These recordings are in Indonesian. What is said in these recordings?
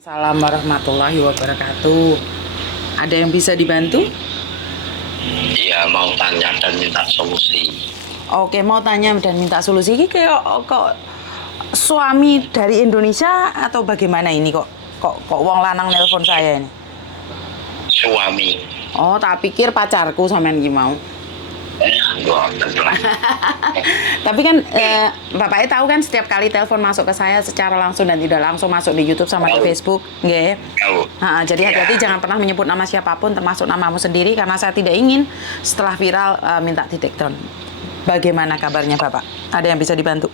Assalamualaikum warahmatullahi wabarakatuh. Ada yang bisa dibantu? Iya, mau tanya dan minta solusi. Oke, mau tanya dan minta solusi. Ini kayak kok suami dari Indonesia atau bagaimana ini kok wong lanang nelpon saya ini? Suami. Oh, tak pikir pacarku sampean iki mau. Tentulah. Tapi kan Bapaknya tahu kan setiap kali telepon masuk ke saya secara langsung dan tidak langsung masuk di YouTube sama di Facebook, nggih. Tahu. Jadi hati-hati jangan pernah menyebut nama siapapun termasuk namamu sendiri karena saya tidak ingin setelah viral minta di take down. Bagaimana kabarnya Bapak? Ada yang bisa dibantu?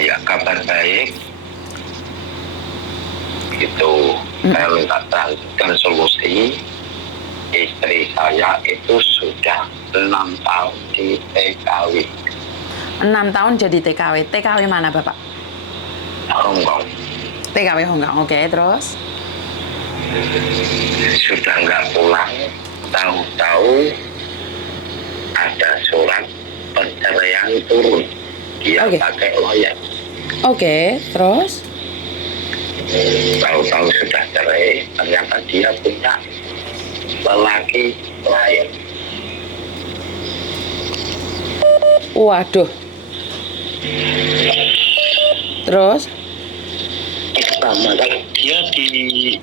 Ya, kabar baik. Itu saya minta dan solusi. Istri saya itu sudah 6 tahun di TKW 6 tahun jadi TKW. TKW mana Bapak? Hongkong. TKW Hongkong. Oke, terus? Sudah nggak pulang. Tahu-tahu ada surat perceraian turun. Dia Oke. pakai lawyer. Oke, terus? Tahu-tahu sudah cerai, ternyata dia punya lelaki lain. Waduh. Terus? Selama dia di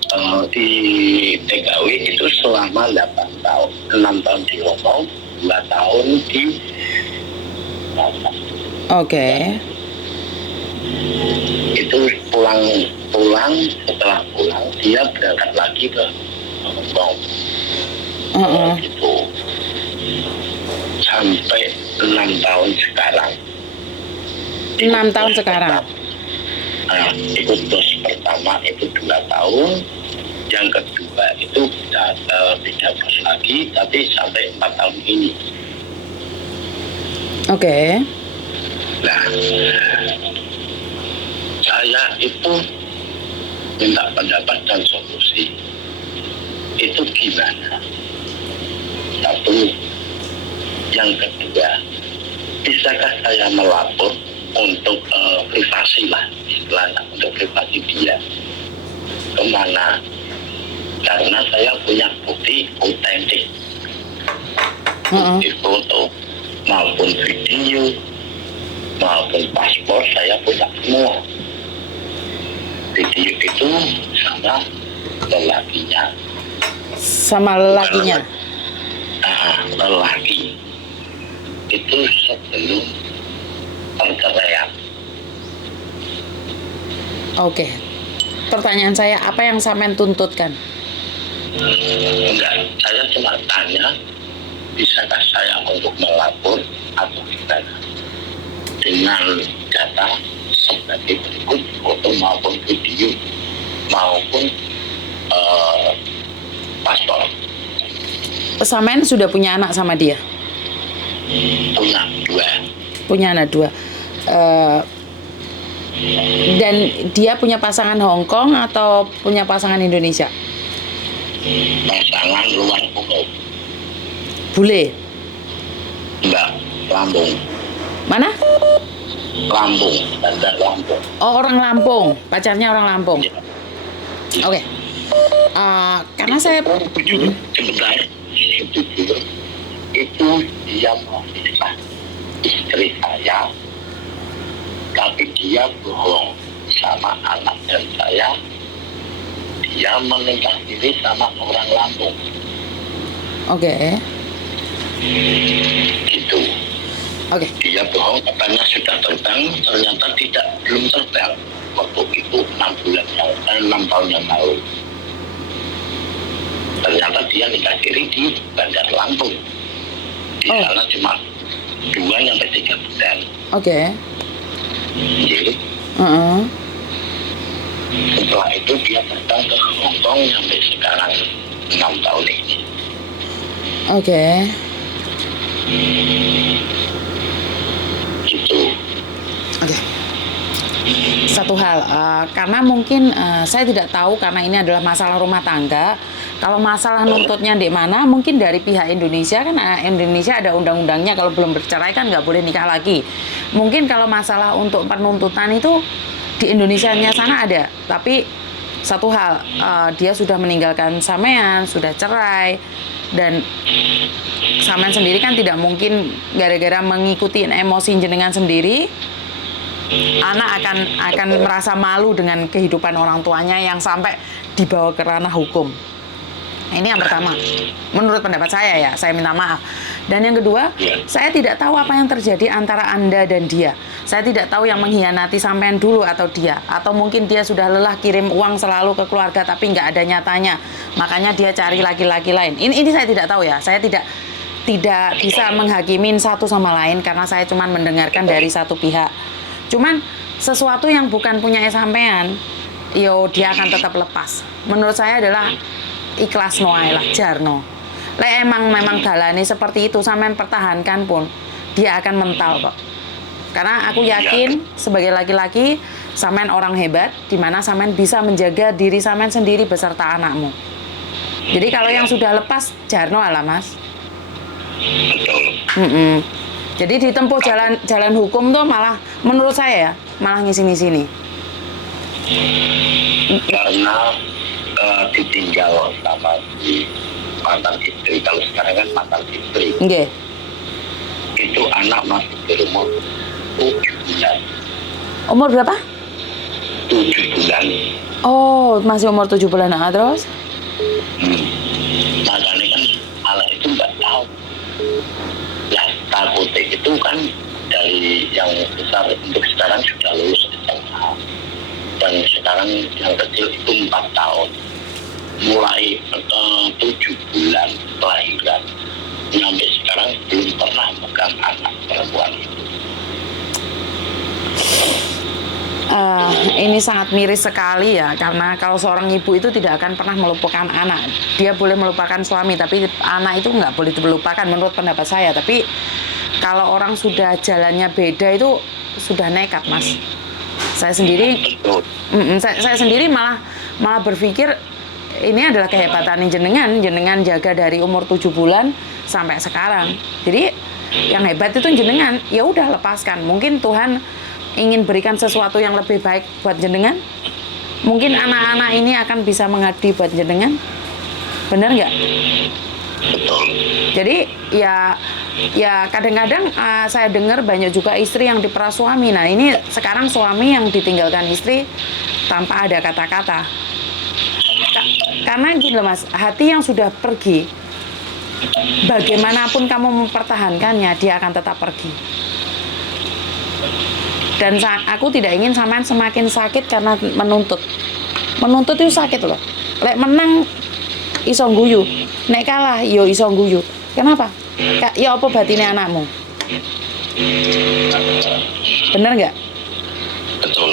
TKW itu selama 8 tahun, 6 tahun di Hongkong, 2 tahun di Oke. itu pulang setelah pulang dia berangkat lagi ke Hongkong. Itu sampai 6 tahun sekarang. 6 tahun sekarang. Itu dos pertama itu 2 tahun, yang kedua itu beda dos lagi, tapi sampai 4 tahun ini. Oke. Nah, saya itu minta pendapat dan solusi. Itu gimana? Satu, yang kedua, bisakah saya melapor untuk privasi lah, istilahnya untuk privasi dia kemana? Karena saya punya bukti otentik, bukti foto maupun video maupun paspor saya punya semua. Video itu sama lelakinya. Sama lelakinya? Lelaki itu sebelum perceraian. Oke. Pertanyaan saya, apa yang sampean tuntutkan? Enggak, saya cuma tanya, bisakah saya untuk melapor atau tidak dengan data sebagai berikut, foto maupun video maupun paspor. Sampean sudah punya anak sama dia? Punya 2. Punya anak 2. Dan dia punya pasangan Hong Kong atau punya pasangan Indonesia? Pasangan luar pulau. Bule? Enggak, Lampung. Mana? Lampung, Bandar Lampung. Oh, orang Lampung. Pacarnya orang Lampung. Ya. Oke. Karena saya... Sebentar, itu dia menikah istri saya, tapi dia bohong sama anak dan saya. Dia menikah diri sama orang Lampung. Oke. Gitu. Oke. Dia bohong katanya sudah terbang, ternyata belum terbang. Waktu itu 6 tahun yang lalu. Ternyata dia nikah diri di Bandar Lampung. Di sana cuma 2-3 bulan. Oke. Jadi setelah itu dia datang ke Hongkong sampai sekarang 6 tahun ini. Oke. Gitu. Oke. Satu hal, karena mungkin saya tidak tahu karena ini adalah masalah rumah tangga. Kalau masalah nuntutnya di mana, mungkin dari pihak Indonesia kan Indonesia ada undang-undangnya kalau belum bercerai kan nggak boleh nikah lagi. Mungkin kalau masalah untuk penuntutan itu di Indonesianya sana ada, tapi satu hal, dia sudah meninggalkan sampean, sudah cerai, dan sampean sendiri kan tidak mungkin gara-gara mengikuti emosi jenengan sendiri, anak akan merasa malu dengan kehidupan orang tuanya yang sampai dibawa ke ranah hukum. Ini yang pertama, menurut pendapat saya ya, saya minta maaf. Dan yang kedua, saya tidak tahu apa yang terjadi antara Anda dan dia. Saya tidak tahu yang mengkhianati sampean dulu atau dia. Atau mungkin dia sudah lelah kirim uang selalu ke keluarga tapi nggak ada nyatanya. Makanya dia cari laki-laki lain. Ini saya tidak tahu ya, saya tidak bisa menghakimin satu sama lain karena saya cuma mendengarkan dari satu pihak. Cuman sesuatu yang bukan punya sampean, dia akan tetap lepas. Menurut saya adalah ikhlas noai lah, jarno. Lek memang dalane seperti itu, sampean pertahankan pun dia akan mental kok. Karena aku yakin sebagai laki-laki sampean orang hebat, di mana sampean bisa menjaga diri sampean sendiri beserta anakmu. Jadi kalau yang sudah lepas, jarno lah mas. Jadi ditempuh jalan hukum tuh malah menurut saya ya, malah ngisi-ngisi. Karena ditinggal sama si mantan istri. Kalau sekarang kan mantan istri. Nggih. Itu anak masih berumur 7 bulan. Umur berapa? 7 bulan. Oh, masih umur 7 bulan. Terus? Makanya kan malah itu nggak tahu. Ya, takutnya itu kan dari yang besar untuk sekarang sudah lulus SMA. Dan sekarang yang kecil itu 4 tahun. Mulai 7 bulan kelahiran sampai sekarang belum pernah megang anak perempuan itu. Ini sangat miris sekali ya, karena kalau seorang ibu itu tidak akan pernah melupakan anak. Dia boleh melupakan suami, tapi anak itu nggak boleh dilupakan menurut pendapat saya. Tapi kalau orang sudah jalannya beda itu sudah nekat mas. Saya sendiri, saya sendiri malah berpikir ini adalah kehebatan jenengan jaga dari umur 7 bulan sampai sekarang. Jadi yang hebat itu jenengan, ya udah lepaskan. Mungkin Tuhan ingin berikan sesuatu yang lebih baik buat jenengan. Mungkin anak-anak ini akan bisa mengabdi buat jenengan. Benar nggak? Betul. Jadi ya kadang-kadang saya dengar banyak juga istri yang diperas suami. Nah ini sekarang suami yang ditinggalkan istri tanpa ada kata-kata. Karena gini loh mas, hati yang sudah pergi, bagaimanapun kamu mempertahankannya, dia akan tetap pergi. Dan aku tidak ingin sampean semakin sakit karena menuntut. Menuntut itu sakit loh. Lek menang iso guyu, nek kalah yo iso guyu. Kenapa? Ya apa batinnya anakmu? Bener nggak? Betul.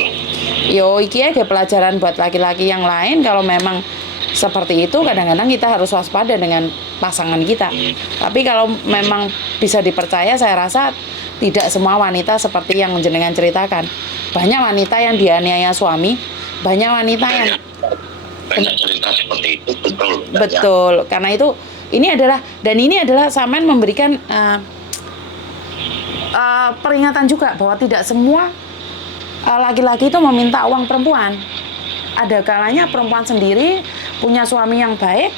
Yo iki aja pelajaran buat laki-laki yang lain. Kalau memang seperti itu, kadang-kadang kita harus waspada dengan pasangan kita. Tapi kalau memang bisa dipercaya, saya rasa tidak semua wanita seperti yang jenengan ceritakan. Banyak wanita yang dianiaya suami, banyak wanita yang banyak cerita seperti itu, betul. Betul, karena itu ini adalah sampean memberikan peringatan juga bahwa tidak semua laki-laki itu meminta uang perempuan. Ada kalanya perempuan sendiri punya suami yang baik,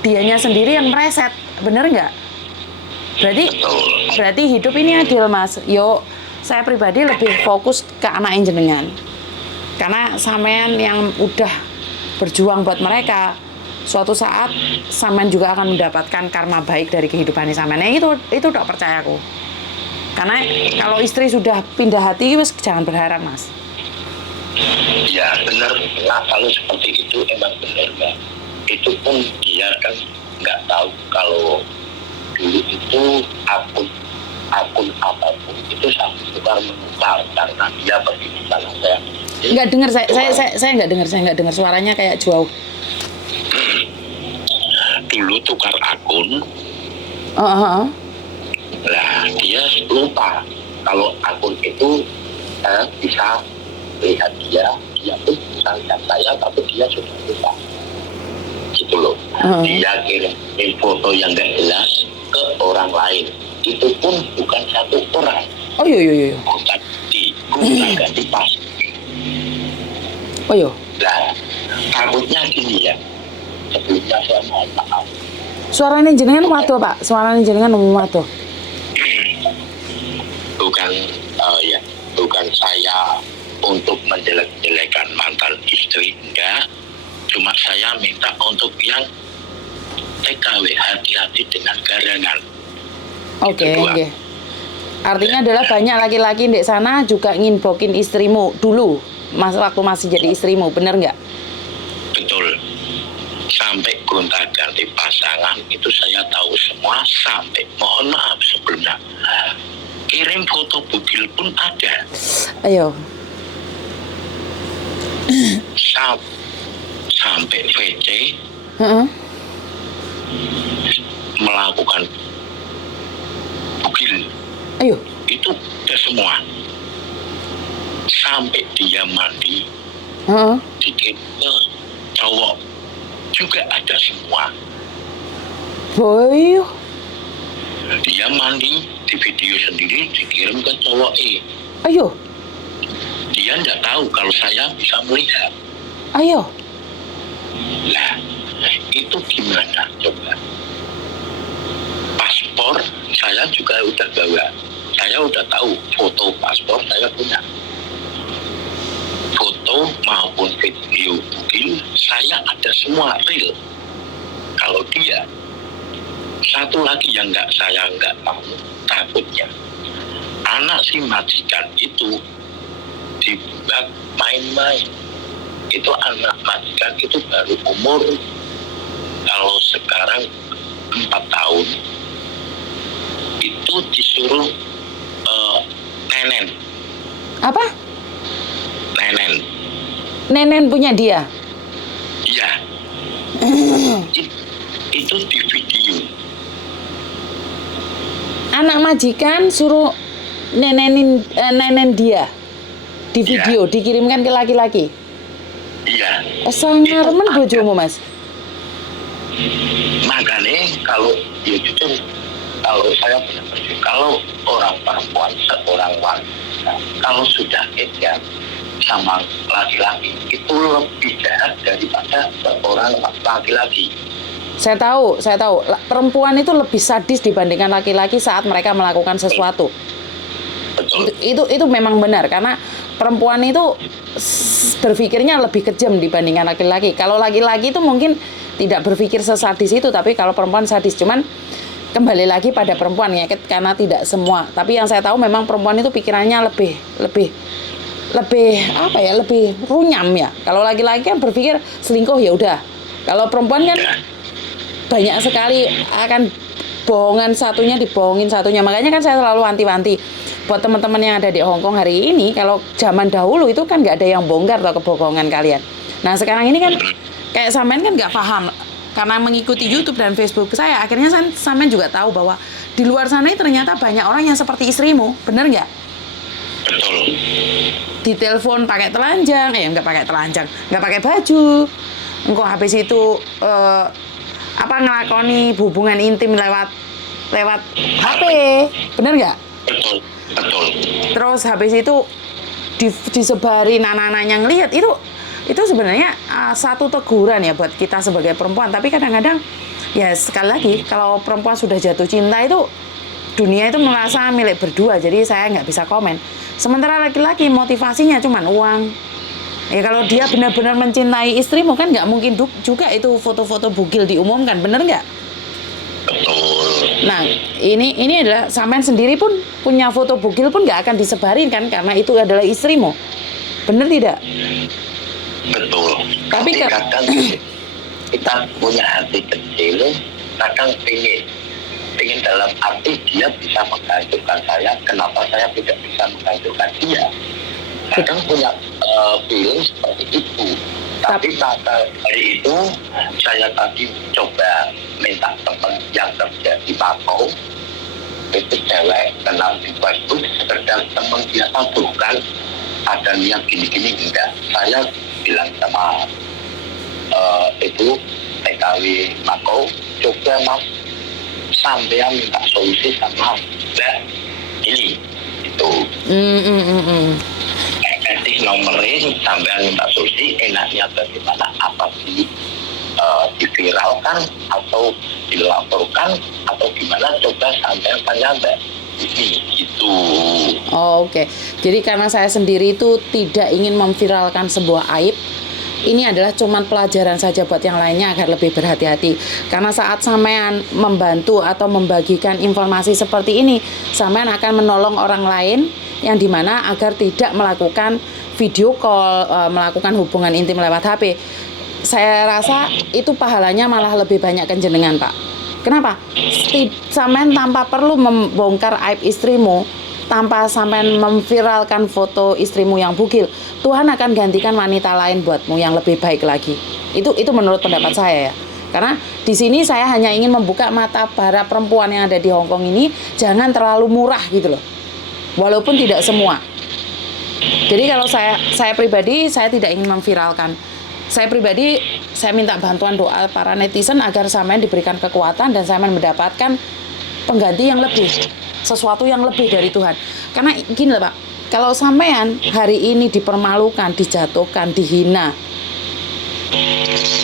dianya sendiri yang mereset, bener nggak? Berarti hidup ini adil mas. Yo, saya pribadi lebih fokus ke anak jenengan. Karena sampean yang udah berjuang buat mereka, suatu saat sampean juga akan mendapatkan karma baik dari kehidupan sampean. Nah, itu tak percaya aku. Karena kalau istri sudah pindah hati, jangan berharap mas. Ya benar, nah kalau seperti itu emang benar Mbak. Itu pun dia kan nggak tahu kalau dulu itu akun apapun itu sampai tukar menukar karena dia pergi di sana. Nggak dengar, saya nggak dengar suaranya kayak jauh. Dulu tukar akun, lah dia lupa kalau akun itu bisa lihat dia pun bisa lihat saya, tapi dia sudah lupa gitu loh. Dia kirim foto yang gak jelas ke orang lain, itu pun bukan satu orang. Oh iya. Gonta ganti pas. Oh iya. Nah takutnya gini ya, sebelumnya saya mohon maaf. Suaranya jenengan waduh Pak, suaranya jenengan waduh. Bukan ya, bukan saya untuk menjelek-jelekan mantan istri, enggak. Cuma saya minta untuk yang TKW, hati-hati dengan garangan. Oke, Itu dua. oke. Artinya adalah banyak laki-laki di sana juga nginbokin istrimu dulu, waktu masih jadi istrimu, bener nggak? Betul. Sampai gonta-ganti pasangan itu saya tahu semua, sampai mohon maaf sebelumnya. Kirim foto bugil pun ada. Ayo. Sampai VC Heeh. melakukan bugil. Ayo. Itu udah semua. Sampai dia mandi, Heeh. dikirim ke cowok juga ada semua. Boy. Dia mandi di video sendiri dikirim ke cowok Ayo. Dia nggak tahu kalau saya bisa melihat. Ayo. Lah, itu gimana coba? Paspor saya juga udah bawa. Saya udah tahu foto paspor saya punya. Foto maupun video bukil saya ada semua real. Kalau dia satu lagi yang saya nggak tahu, takutnya anak si majikan itu dibuat main-main. Itu anak majikan itu baru umur kalau sekarang 4 tahun, itu disuruh nenen. Apa? Nenen. Nenen punya dia. Iya. Itu di video. Anak majikan suruh nenen dia di video, dikirimkan ke laki-laki. Iya. Sangarmen bojomu, Mas. Makanya kalau ya jujur, kalau saya punya prinsip, kalau orang perempuan seorang wanita kalau sudah edan sama laki-laki itu lebih jahat daripada seorang laki-laki. Saya tahu. Perempuan itu lebih sadis dibandingkan laki-laki saat mereka melakukan sesuatu. Betul. Itu memang benar, karena perempuan itu berpikirnya lebih kejam dibandingkan laki-laki. Kalau laki-laki itu mungkin tidak berpikir sesadis itu, tapi kalau perempuan sadis. Cuman kembali lagi pada perempuan ya, karena tidak semua. Tapi yang saya tahu memang perempuan itu pikirannya lebih apa ya, lebih runyam ya. Kalau laki-laki kan berpikir selingkuh ya udah. Kalau perempuan kan banyak sekali akan bohongan satunya dibohongin satunya. Makanya kan saya selalu wanti-wanti buat teman-teman yang ada di Hong Kong hari ini, kalau zaman dahulu itu kan nggak ada yang bongkar atau kebohongan kalian. Nah sekarang ini kan kayak sampean kan nggak paham karena mengikuti YouTube dan Facebook saya, akhirnya sampean juga tahu bahwa di luar sana ternyata banyak orang yang seperti istrimu, bener nggak? Betul. Ditelepon pakai telanjang, nggak pakai telanjang, nggak pakai baju, engkau habis itu ngelakoni hubungan intim lewat HP, bener nggak? Betul. Terus habis itu disebarin anak-anaknya ngelihat, itu sebenarnya satu teguran ya buat kita sebagai perempuan. Tapi kadang-kadang ya sekali lagi, kalau perempuan sudah jatuh cinta itu dunia itu merasa milik berdua, jadi saya nggak bisa komen. Sementara laki-laki motivasinya cuman uang. Ya kalau dia benar-benar mencintai istrimu kan nggak mungkin juga itu foto-foto bugil diumumkan, bener nggak? Betul. Nah ini adalah sampean sendiri pun punya foto bugil pun nggak akan disebarin kan, karena itu adalah istrimu, bener tidak? Betul. Tapi kadang kita punya hati kecil, kadang ingin dalam arti dia bisa menghancurkan saya, kenapa saya tidak bisa menghancurkan dia? Kadang punya feeling seperti itu. Tapi maka dari itu saya tadi coba minta teman yang kerja di Makau, itu cewek kenal di Facebook, sekedar teman biasa, bukan ada niat gini-gini, enggak. Saya bilang sama itu TKW Makau, coba Mas sampean minta solusi sama Mbak ini itu. nomerin sampean minta solusi enaknya bagaimana, apa diviralkan atau dilaporkan atau gimana, coba sampean tanya Mbak ini gitu. Oh, oke. Jadi karena saya sendiri itu tidak ingin memviralkan sebuah aib, ini adalah cuman pelajaran saja buat yang lainnya agar lebih berhati-hati. Karena saat sampean membantu atau membagikan informasi seperti ini, sampean akan menolong orang lain yang dimana agar tidak melakukan video call, melakukan hubungan intim lewat HP. Saya rasa itu pahalanya malah lebih banyak ke jenengan, Pak. Kenapa? Sampean tanpa perlu membongkar aib istrimu, tanpa sampean memviralkan foto istrimu yang bugil, Tuhan akan gantikan wanita lain buatmu yang lebih baik lagi. Itu menurut pendapat saya ya. Karena di sini saya hanya ingin membuka mata para perempuan yang ada di Hongkong ini, jangan terlalu murah gitu loh. Walaupun tidak semua. Jadi kalau saya pribadi, saya tidak ingin memviralkan. Saya pribadi, saya minta bantuan doa para netizen agar sampean diberikan kekuatan dan sampean mendapatkan pengganti yang lebih, sesuatu yang lebih dari Tuhan. Karena gini loh Pak, kalau sampean hari ini dipermalukan, dijatuhkan, dihina,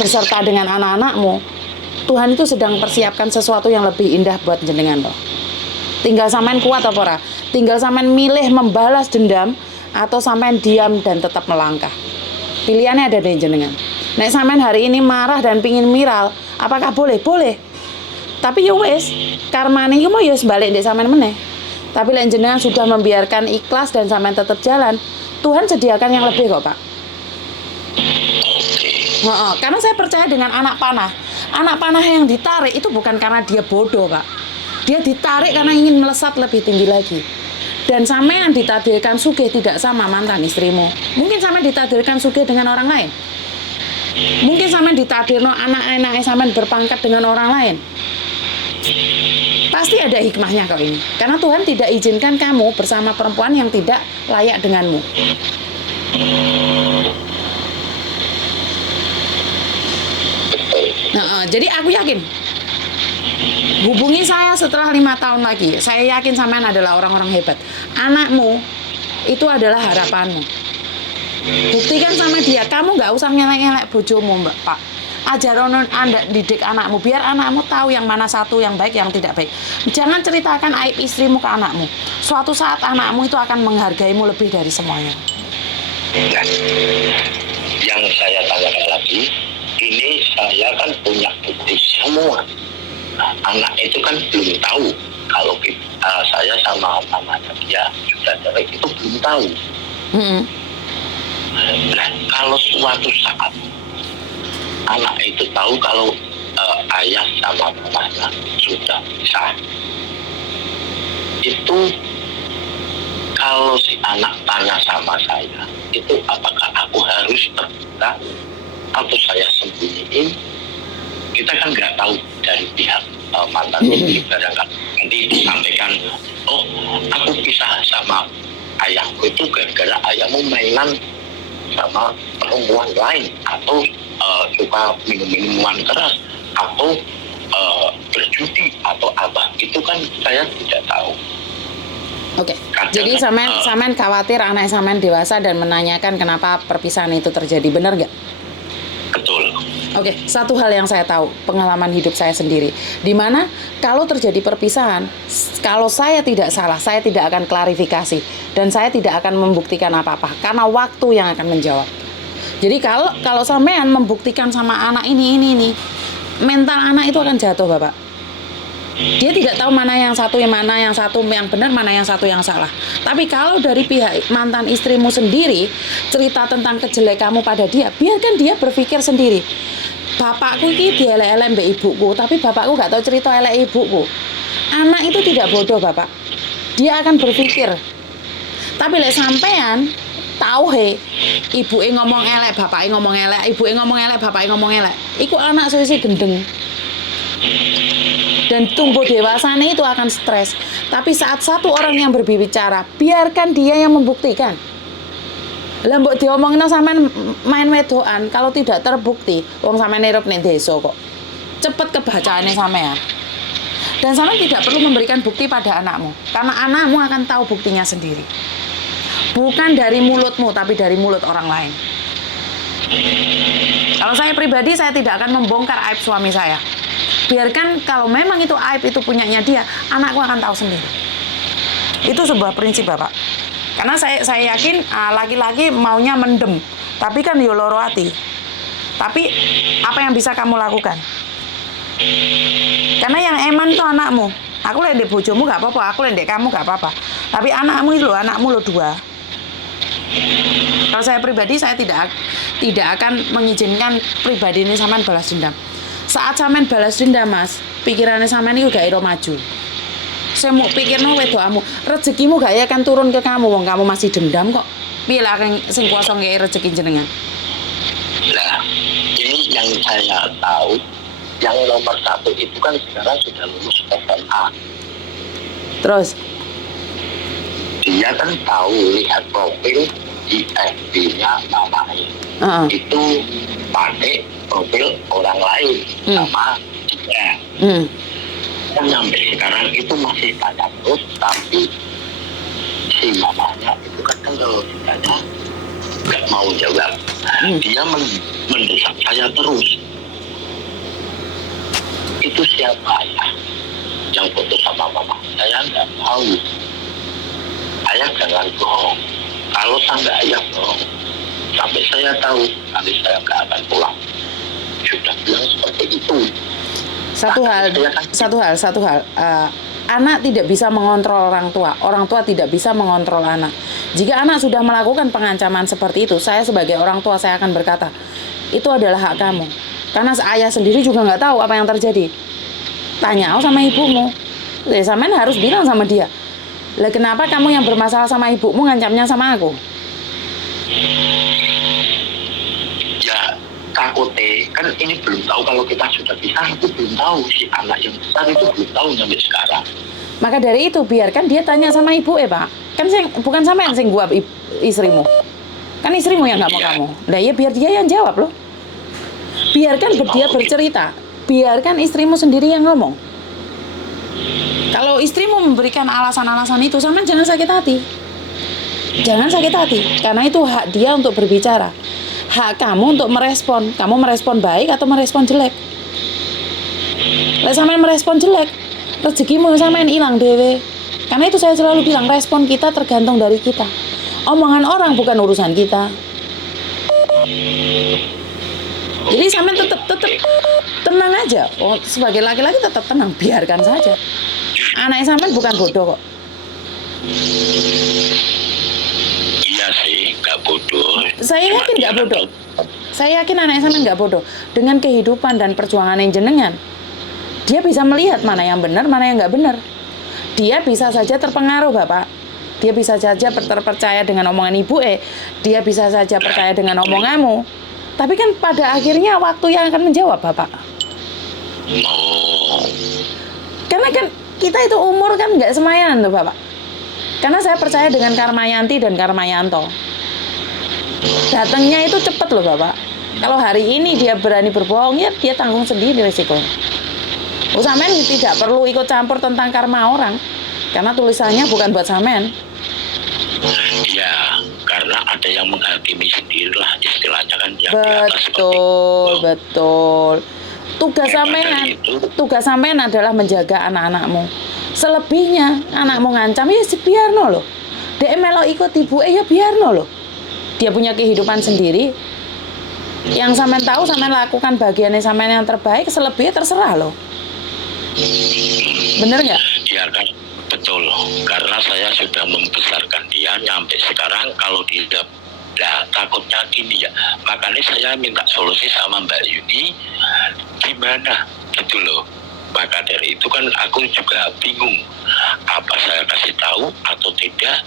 beserta dengan anak-anakmu, Tuhan itu sedang persiapkan sesuatu yang lebih indah buat jenengan loh. Tinggal sampean kuat apa ora? Tinggal sampean milih membalas dendam atau sampean diam dan tetap melangkah. Pilihannya ada di jenengan. Nek sampean hari ini marah dan pingin viral, apakah boleh? Boleh. Tapi ya wis, karmane iku mau ya balik ndek sampean meneh. Tapi lek jenengan sudah membiarkan ikhlas dan sampean tetap jalan, Tuhan sediakan yang lebih kok, Pak. Karena saya percaya dengan anak panah. Anak panah yang ditarik itu bukan karena dia bodoh, Pak. Dia ditarik karena ingin melesat lebih tinggi lagi. Dan sampean ditakdirkan sugih tidak sama mantan istrimu. Mungkin sampean ditakdirkan sugih dengan orang lain. Mungkin sampean ditakdirno anak-anaknya sampean berpangkat dengan orang lain. Pasti ada hikmahnya kok ini. Karena Tuhan tidak izinkan kamu bersama perempuan yang tidak layak denganmu. Jadi aku yakin, hubungi saya setelah 5 tahun lagi. Saya yakin sampean adalah orang-orang hebat. Anakmu itu adalah harapanmu. Buktikan sama dia. Kamu nggak usah ngelek-ngelek bojomu, Mbak Pak. Ajaran Anda didik anakmu, biar anakmu tahu yang mana satu yang baik, yang tidak baik. Jangan ceritakan aib istrimu ke anakmu. Suatu saat anakmu itu akan menghargaimu lebih dari semuanya. Nah, yang saya tanyakan lagi, ini saya kan punya bukti semua. Nah, anak itu kan belum tahu kalau saya sama mamanya dia sudah cerai, itu belum tahu. Nah, kalau suatu saat anak itu tahu kalau ayah sama mamanya sudah pisah, itu kalau si anak tanya sama saya, itu apakah aku harus terbuka atau saya sembunyiin? Kita kan nggak tahu dari pihak mantan istri, barangkali nanti disampaikan, oh aku pisah sama ayahku itu gara-gara ayahmu mainan sama perempuan lain, atau suka minum-minuman keras, atau berjudi, atau apa, itu kan saya tidak tahu. Oke. Jadi sampean khawatir anak sampean dewasa dan menanyakan kenapa perpisahan itu terjadi, benar nggak? Betul. Oke, satu hal yang saya tahu, pengalaman hidup saya sendiri, di mana kalau terjadi perpisahan, kalau saya tidak salah, saya tidak akan klarifikasi dan saya tidak akan membuktikan apa-apa karena waktu yang akan menjawab. Jadi kalau sampean membuktikan sama anak ini, mental anak itu akan jatuh, Bapak. Dia tidak tahu mana yang satu yang benar, mana yang satu yang salah. Tapi kalau dari pihak mantan istrimu sendiri cerita tentang kejelekanmu pada dia, biarkan dia berpikir sendiri. Bapakku ini dielek-elek mbak ibuku, tapi bapakku gak tahu cerita elek ibuku. Anak itu tidak bodoh, Bapak. Dia akan berpikir. Tapi lek sampean tahu ibuke ngomong elek, bapake ngomong elek, ibuke ngomong elek, bapake ngomong elek. Iku anak suwi gendeng. Dan tumbuh dewasanya itu akan stres. Tapi saat satu orang yang berbicara, biarkan dia yang membuktikan. Lah mbok diomongin sampean main wedokan, kalau tidak terbukti, wong sampean nirup ning desa kok. Cepet kebacaane sampean. Dan sampean tidak perlu memberikan bukti pada anakmu, karena anakmu akan tahu buktinya sendiri. Bukan dari mulutmu, tapi dari mulut orang lain. Kalau saya pribadi, saya tidak akan membongkar aib suami saya. Biarkan kalau memang itu aib itu punyanya dia, anakku akan tahu sendiri. Itu sebuah prinsip, Bapak. Karena saya yakin laki-laki maunya mendem, tapi kan yo loro ati. Tapi apa yang bisa kamu lakukan? Karena yang eman itu anakmu. Aku lendek bojomu gak apa-apa, aku lendek kamu gak apa-apa. Tapi anakmu itu loh, anakmu lo dua. Kalau saya pribadi, saya tidak akan mengizinkan pribadi ini sampean balas dendam. Saat sampean balas dendam, Mas, pikirannya sampean itu gak iro maju. Saya mau pikirno wedokamu, rezekimu gak akan turun ke kamu, wong kamu masih dendam kok. Piye lah sing kuasa ngei rezeki jenengan? Nah, ini yang saya tahu, yang nomor 1 itu kan sekarang sudah lulus SMA. Terus? Dia kan tahu lihat profil di FB-nya mamanya. Itu pakai profil orang lain sama dia. Dan sampai sekarang itu masih tanya terus, tapi si mamanya itu kadang kalau ditanya nggak mau jawab. Dia mendesak saya terus. Itu siapa ya yang foto sama mama? Saya nggak tahu. Ayah jangan bohong. Kalau sampai ayah bohong, sampai saya tahu, nanti saya nggak akan pulang. Sudah bilang seperti itu. Satu hal. Anak tidak bisa mengontrol orang tua tidak bisa mengontrol anak. Jika anak sudah melakukan pengancaman seperti itu, saya sebagai orang tua saya akan berkata, itu adalah hak kamu. Karena ayah sendiri juga nggak tahu apa yang terjadi. Tanya sama ibumu. Sampean harus bilang sama dia. Lah kenapa kamu yang bermasalah sama ibumu ngancamnya sama aku? Ya takutnya kan ini belum tahu kalau kita sudah pisah, itu belum tahu si anak yang besar itu belum tahu sampai sekarang. Maka dari itu biarkan dia tanya sama ibu Pak. Kan bukan sama yang gua istrimu. Kan istrimu yang nggak mau kamu. Nah ya biar dia yang jawab loh. Biarkan dia bercerita. Biarkan istrimu sendiri yang ngomong. Kalau istrimu memberikan alasan-alasan itu, sama jangan sakit hati. Jangan sakit hati, karena itu hak dia untuk berbicara. Hak kamu untuk merespon. Kamu merespon baik atau merespon jelek. Kalau sampean merespon jelek, rezekimu sampean hilang dewe. Karena itu saya selalu bilang, respon kita tergantung dari kita. Omongan orang bukan urusan kita. Jadi sampean tetap tenang aja. Oh, sebagai laki-laki tetap tenang, biarkan saja. Anaknya sampean bukan bodoh kok. Iya sih, nggak bodoh. Saya yakin nggak bodoh. Saya yakin anaknya sampean nggak bodoh. Dengan kehidupan dan perjuangan yang jenengan, dia bisa melihat mana yang benar, mana yang nggak benar. Dia bisa saja terpengaruh, Bapak. Dia bisa saja terpercaya dengan omongan ibu Dia bisa saja percaya dengan omonganmu. Tapi kan pada akhirnya waktu yang akan menjawab, Bapak. Karena kan kita itu umur kan nggak semayan tuh, Bapak. Karena saya percaya dengan Karmayanti dan Karmayanto. Datangnya itu cepat loh, Bapak. Kalau hari ini dia berani berbohong, ya dia tanggung sendiri risikonya. Sampean tidak perlu ikut campur tentang karma orang. Karena tulisannya bukan buat sampean. Ya, karena ada yang menghakimi sendirilah istilahnya kan yang di atas seperti itu. Betul. Tugas sampean adalah menjaga anak-anakmu. Selebihnya anakmu ngancam ya biarno loh. Dek melo ikut ibu ya biarno loh. Dia punya kehidupan sendiri. Yang sampean tahu sampean lakukan bagiannya sampean yang terbaik, selebihnya terserah loh. Bener nggak? Iya kan, betul. Karena saya sudah membesarkan dia sampai sekarang kalau dia takutnya gini ya. Makanya saya minta solusi sama Mbak Yuni gimana gitu loh. Maka dari itu kan aku juga bingung apa saya kasih tahu atau tidak.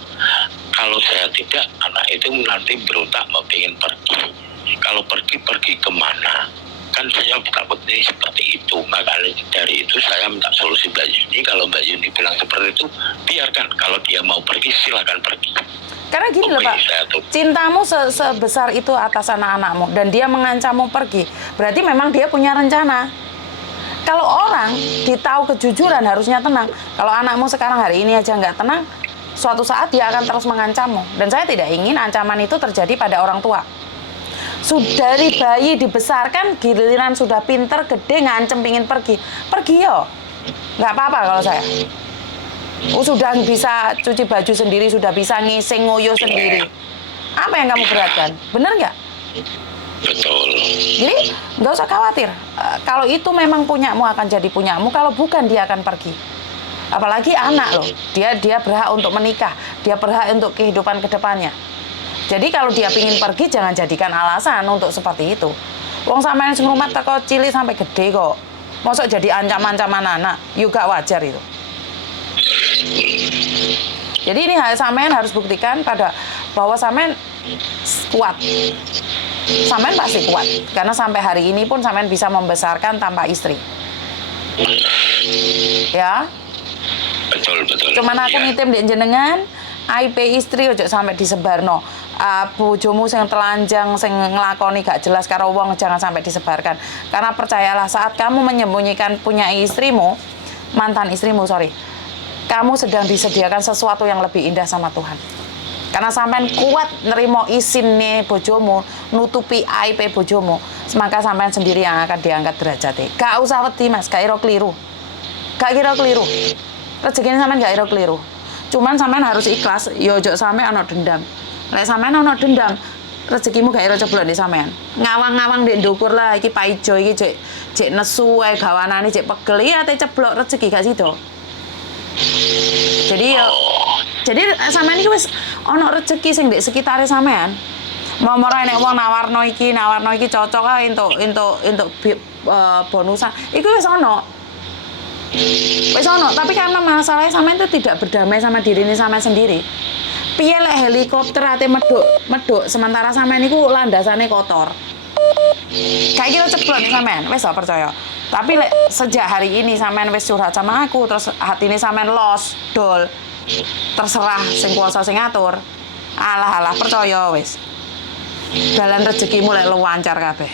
Kalau saya tidak, anak itu nanti berontak mau pengen pergi. Kalau pergi kemana? Kan saya takutnya seperti itu. Maka dari itu saya minta solusi Mbak Yuni. Kalau Mbak Yuni bilang seperti itu, biarkan. Kalau dia mau pergi, silakan pergi. Karena gini loh Pak, cintamu sebesar itu atas anak-anakmu dan dia mengancammu pergi, berarti memang dia punya rencana. Kalau orang ditahu kejujuran harusnya tenang. Kalau anakmu sekarang hari ini aja nggak tenang, suatu saat dia akan terus mengancammu. Dan saya tidak ingin ancaman itu terjadi pada orang tua. Sudah dari bayi dibesarkan, giliran sudah pinter, gede, ngancem pingin pergi. Pergi yo. Nggak apa-apa kalau saya. Sudah bisa cuci baju sendiri, sudah bisa ngising ngoyo sendiri. Apa yang kamu beratkan? Bener nggak? Betul. Jadi nggak usah khawatir. Kalau itu memang punyamu akan jadi punyamu. Kalau bukan dia akan pergi. Apalagi anak loh. Dia berhak untuk menikah. Dia berhak untuk kehidupan kedepannya. Jadi kalau dia pingin pergi jangan jadikan alasan untuk seperti itu. Wong sampean sing rumah teko cilik sampai gede kok. Mosok jadi ancaman-ancaman anak. Juga wajar itu. Jadi ini sampean harus buktikan bahwa sampean kuat. Sampean pasti kuat karena sampai hari ini pun sampean bisa membesarkan tanpa istri. Ya. Betul. Cuman aku nitip ndek jenengan, IP istri ojo sampai disebarno. Bojomu sing telanjang, sing nglakoni gak jelas karo wong jangan sampai disebarkan. Karena percayalah saat kamu menyembunyikan punya istrimu, mantan istrimu, kamu sedang disediakan sesuatu yang lebih indah sama Tuhan. Karena sampean kuat nerimo isinnya bojomu, nutupi aib bojomu, maka sampean sendiri yang akan diangkat derajatnya. Gak usah wedi Mas, gak kira keliru. Rezekine sampean gak kira keliru. Cuman sampean harus ikhlas, yo ojo sampe ana dendam. Lek sampean ana dendam, rezekimu gak kira ceblok ndek sampean. Ngawang-ngawang ndek ndukur lah iki paijo iki jek nesu ae gawanane jek pegel iki ate ceblok rezeki gak sido. Jadi sampean iki wis ana rezeki sing ndek sekitare sampean. Momor nek wong nawarno iki cocok ae entuk bonusan. Iku wis ana. Tapi karena masalahnya sampean itu tidak berdamai sama diri ini sampean sendiri. Piye lek helikopter ate meduk sementara sampean niku landasane kotor. Kayak kira ceplok nih sampean, wis percaya. Tapi lek sejak hari ini sampean wis curhat sama aku, terus hatine sampean los, dol. Terserah sing kuasa sing ngatur. Alah percaya wis. Dalan rezekimu lek lancar kabeh.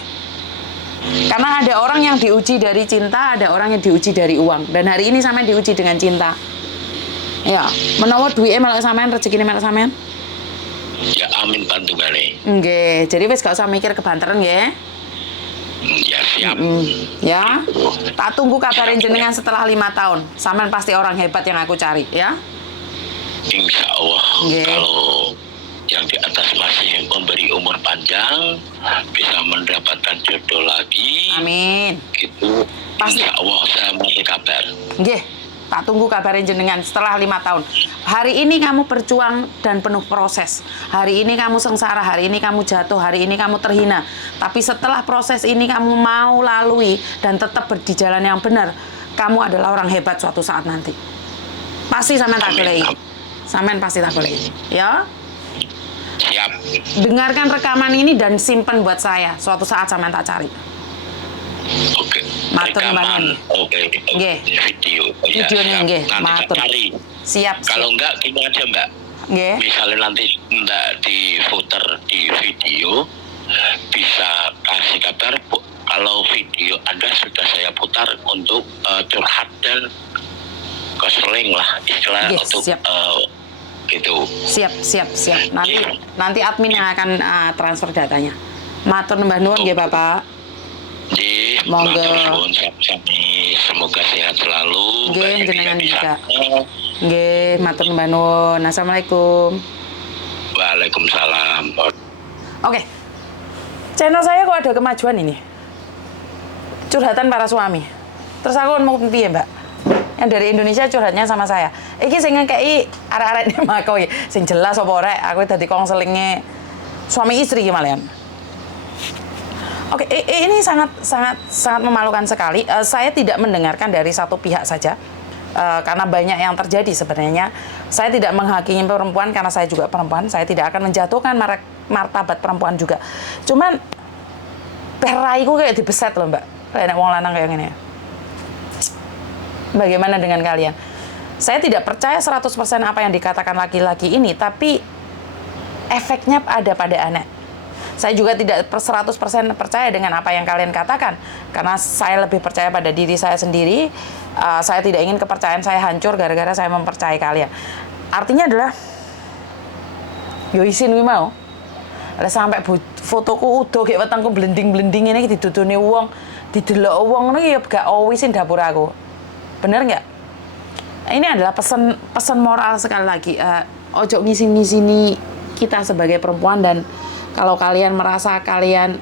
Karena ada orang yang diuji dari cinta, ada orang yang diuji dari uang. Dan hari ini sampean diuji dengan cinta. Ya, menawa duwike melok sampean, rezekine melok sampean. Ya amin bantu balik. Nggih, jadi wis gak usah mikir kebanteran nggih. Ya siap. Ya, tak tunggu kabarin jenengan setelah 5 tahun. Sampean pasti orang hebat yang aku cari, ya. Insya Allah. Nggih. Kalau yang di atas masih memberi umur panjang, bisa mendapatkan jodoh lagi. Amin. Gitu. Pasti. Insya Allah saya mau kabar. Nggih, tak tunggu kabarin jenengan setelah 5 tahun. Hari ini kamu berjuang dan penuh proses. Hari ini kamu sengsara, hari ini kamu jatuh, hari ini kamu terhina. Tapi setelah proses ini kamu mau lalui dan tetap di jalan yang benar, kamu adalah orang hebat suatu saat nanti. Pasti sampean tak goleki. Sampean pasti tak goleki. Ya. Siap. Dengarkan rekaman ini dan simpen buat saya. Suatu saat sampean tak cari. Oke. Matur Rekaman. nuwun. Oke. Nggih. Video. Videonya nggih, Nanti matur. tak cari. Siap. Kalau enggak gini aja Mbak. Nggih. Misalnya nanti enggak di footer di video, bisa kasih kabar kalau video Anda sudah saya putar untuk curhat dan konseling lah istilah Yes, untuk siap. gitu. Siap. Nanti admin yang akan transfer datanya. Matur nembah nuwun nggih Bapak. Jadi Monggo. Semoga sehat selalu. Nggih, banyak jenengan yang juga. bisa. Nggih, matur nembah nuwun. Assalamualaikum. Waalaikumsalam. Oke. Channel saya kok ada kemajuan ini. Curhatan para suami. Terus aku mau piye, Mbak? Yang dari Indonesia curhatnya sama saya. Iki sing ngekeki arek-arek ini makoi, sing jelas apa rek, aku dadi konselingnya suami istri malian. Oke, ini sangat memalukan sekali. Saya tidak mendengarkan dari satu pihak saja. Karena banyak yang terjadi sebenarnya. Saya tidak menghakimi perempuan karena saya juga perempuan. Saya tidak akan menjatuhkan martabat perempuan juga. Cuman peraiku kayak dibeset loh, Mbak. Kayak wong lanang kayak gini. Bagaimana dengan kalian? Saya tidak percaya 100% apa yang dikatakan laki-laki ini, tapi efeknya ada pada anak. Saya juga tidak 100% percaya dengan apa yang kalian katakan, karena saya lebih percaya pada diri saya sendiri. Saya tidak ingin kepercayaan saya hancur gara-gara saya mempercayai kalian. Artinya adalah yo isin kuwi mau. Lah sampai fotoku udah kayak wetengku blending-blending ini didudune wong, didelok wong ngono ya gak isin dapur aku. Bener nggak? Ini adalah pesan moral sekali lagi. Ojo ngisin-ngisini kita sebagai perempuan, dan kalau kalian merasa kalian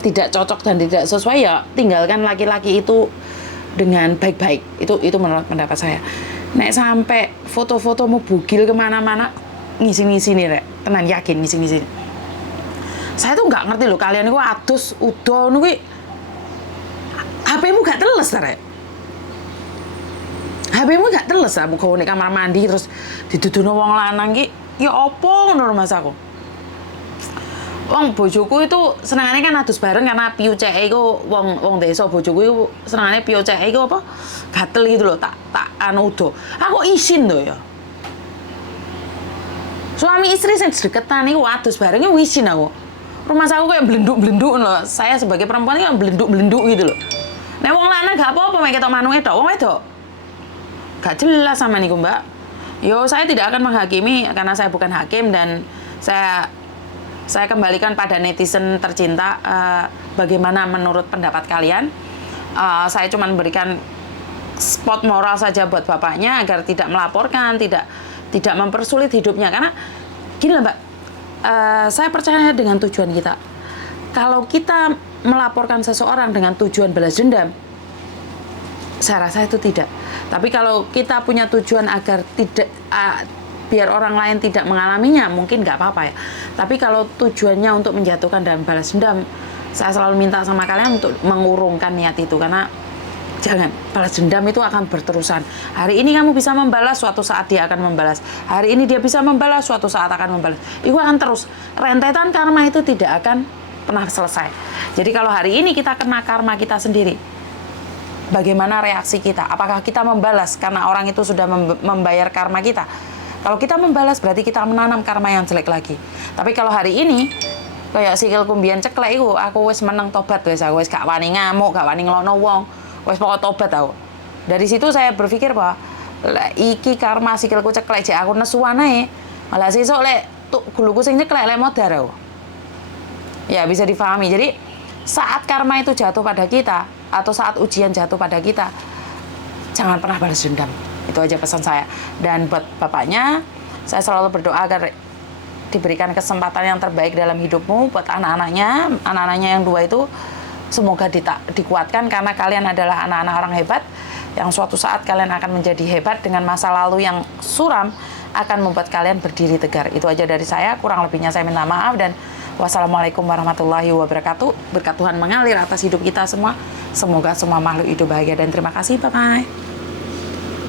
tidak cocok dan tidak sesuai, ya tinggalkan laki-laki itu dengan baik-baik. Itu menurut pendapat saya. Nek sampai foto-fotomu bugil kemana-mana, ngisin-ngisini rek, tenan yakin ngisin-ngisini. Saya tuh nggak ngerti loh, kalian itu adus udah nunggu HP-mu gak teles rek. HP-mu gak teles lah, buka di kamar mandi terus diduduno wong lanang ki, ya opo ngono Mas aku. Wong bojoku itu senengane kan adus bareng karena piuceke iku wong desa, bojoku iku senengane piuceke iku apa? Gatel gitu loh, tak anu udo. Aku isin to ya. Suami istri sing deketan iku adus bareng iku isin aku. Rumah aku kayak blenduk-blenduk loh. Saya sebagai perempuan kan blenduk-blenduk gitu loh. Nek wong lanang gak apa-apa mek ketok manuk edok, wong wedok gak jelas sama niku Mbak. Yo saya tidak akan menghakimi karena saya bukan hakim, dan saya kembalikan pada netizen tercinta, bagaimana menurut pendapat kalian. Saya cuma memberikan spot moral saja buat bapaknya agar tidak melaporkan, tidak mempersulit hidupnya, karena gini lah Mbak, saya percaya dengan tujuan kita. Kalau kita melaporkan seseorang dengan tujuan balas dendam, saya rasa itu tidak. Tapi kalau kita punya tujuan agar tidak biar orang lain tidak mengalaminya, mungkin nggak apa-apa ya. Tapi kalau tujuannya untuk menjatuhkan dan balas dendam, saya selalu minta sama kalian untuk mengurungkan niat itu, karena jangan, balas dendam itu akan berterusan. Hari ini kamu bisa membalas, suatu saat dia akan membalas. Hari ini dia bisa membalas, suatu saat akan membalas. Itu akan terus. Rentetan karma itu tidak akan pernah selesai. Jadi kalau hari ini kita kena karma kita sendiri, bagaimana reaksi kita? Apakah kita membalas karena orang itu sudah membayar karma kita? Kalau kita membalas berarti kita menanam karma yang jelek lagi. Tapi kalau hari ini kayak sikil kumbian ceklek iku, aku wis meneng tobat wis, aku wis gak wani ngamuk, gak wani ngelono wong. Wis pokok tobat aku. Dari situ saya berpikir bahwa iki karma sikilku ceklek jek aku nesuan ae. Malah sesuk lek guluku sing ceklek lek modar aku. Ya bisa difahami. Jadi saat karma itu jatuh pada kita atau saat ujian jatuh pada kita, jangan pernah balas dendam. Itu aja pesan saya. Dan buat bapaknya, saya selalu berdoa agar diberikan kesempatan yang terbaik dalam hidupmu. Buat anak-anaknya yang dua itu, semoga dikuatkan, karena kalian adalah anak-anak orang hebat yang suatu saat kalian akan menjadi hebat. Dengan masa lalu yang suram akan membuat kalian berdiri tegar. Itu aja dari saya, kurang lebihnya saya minta maaf, dan wassalamualaikum warahmatullahi wabarakatuh. Berkat Tuhan mengalir atas hidup kita semua. Semoga semua makhluk hidup bahagia, dan terima kasih. Bye-bye.